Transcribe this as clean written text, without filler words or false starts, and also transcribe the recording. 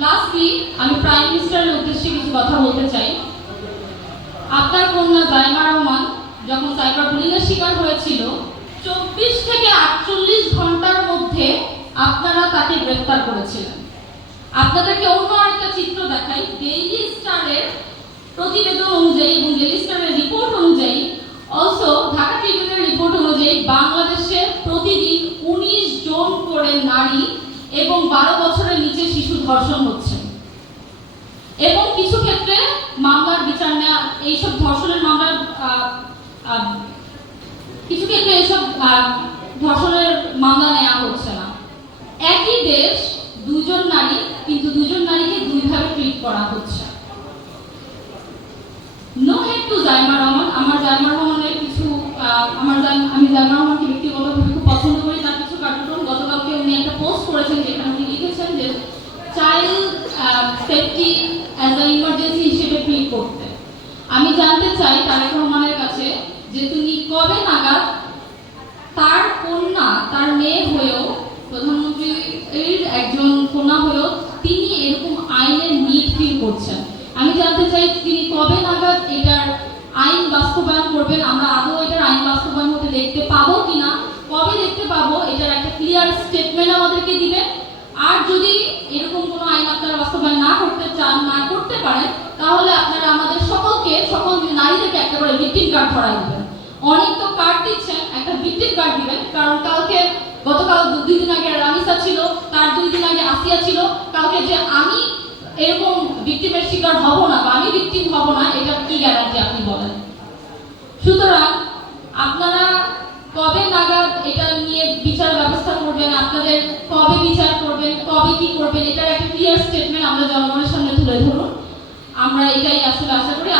Lastly আমি prime মিনিস্টারের উদ্দেশ্যে কিছু কথা বলতে চাই। আপনার কন্যা জাইমা রহমান যখন সাইবার বুলিংয়ের শিকার হয়েছিল 24 থেকে 48 ঘন্টার মধ্যে আপনারা তাকে গ্রেফতার করেছিলেন। আপনাদেরকে অন্য আরেকটা চিত্র দেখাই। ডেইলি স্টারের প্রতিবেদন অনুযায়ী এবং ডেইলি স্টারের রিপোর্ট অনুযায়ী, অলসো ঢাকা ট্রিবিউনের রিপোর্ট অনুযায়ী বাংলাদেশে প্রতিদিন 19 জন করে নারী এবং 12 বছরের নিচে শিশু ধর্ষণ হচ্ছে এবং কিছু ক্ষেত্রে মামলার বিচার নেওয়া, এইসব ধর্ষণের মামলার কিছু ক্ষেত্রে এইসব ধর্ষণের মামলা নেওয়া হচ্ছে না। একই দেশ, দুজন নারী, কিন্তু দুজন নারীকে দুইভাবে ট্রিট করা হচ্ছে। No head to Zaima Rahman. আমার জাইমা রহমানের কিছু আমি জাইমা রহমানকে ব্যক্তিগতভাবে খুব পছন্দ করি। তার কিছু কার্টুন গতকালকে উনি একটা পোস্ট করেছেন যেখানে উনি লিখেছেন যে child safety as a emergency হিসেবে ট্রিট করতে। আমি জানতে চাই তারেক রহমানের কাছে যে তিনি কবে নাগাদ তার কন্যা, তার মেয়ে হয়েও, প্রধানমন্ত্রীর একজন কন্যা হয়েও তিনি এরকম আইনের নিড ফিল করছেন। আমি জানতে চাই তিনি কবে নাগাদ এটার আইন বাস্তবায়ন করবেন। আমরা আদৌ এটার আইন বাস্তবায়ন হতে দেখতে পাবো কিনা, কবে দেখতে পাবো, এটার একটা ক্লিয়ার স্টেটমেন্ট আমাদেরকে দিবেন। আর যদি এরকম কোনো আইন আপনারা বাস্তবায়ন না করতে চান, না করতে পারেন, তাহলে আপনারা আমাদের সকল নারীদেরকে একটা করে ভিকটিম কার্ড ধরাই দিবেন। অনেক তো কার্ড দিচ্ছেন, একটা ভিকটিম কার্ড দিবেন। কারণ গতকাল 2 দিন আগে রামিসা ছিল, তার 2 দিন আগে আসিয়া ছিল। কালকে যে আমি এরকম ভিকটিমের শিকার হব না বা আমি ভিকটিম হব না, এটা কি গ্যারান্টি আপনি বলেন? সুতরাং আপনারা কবে নাগাদ এটা নিয়ে বিচার ব্যবস্থা করবেন, আপনাদের কবে বিচার করবেন, কবে কি করবেন, এটার একটা ক্লিয়ার স্টেটমেন্ট আমরা জনগণের সামনে তুলে ধরুন। আমরা এটাই আসলে আশা করি।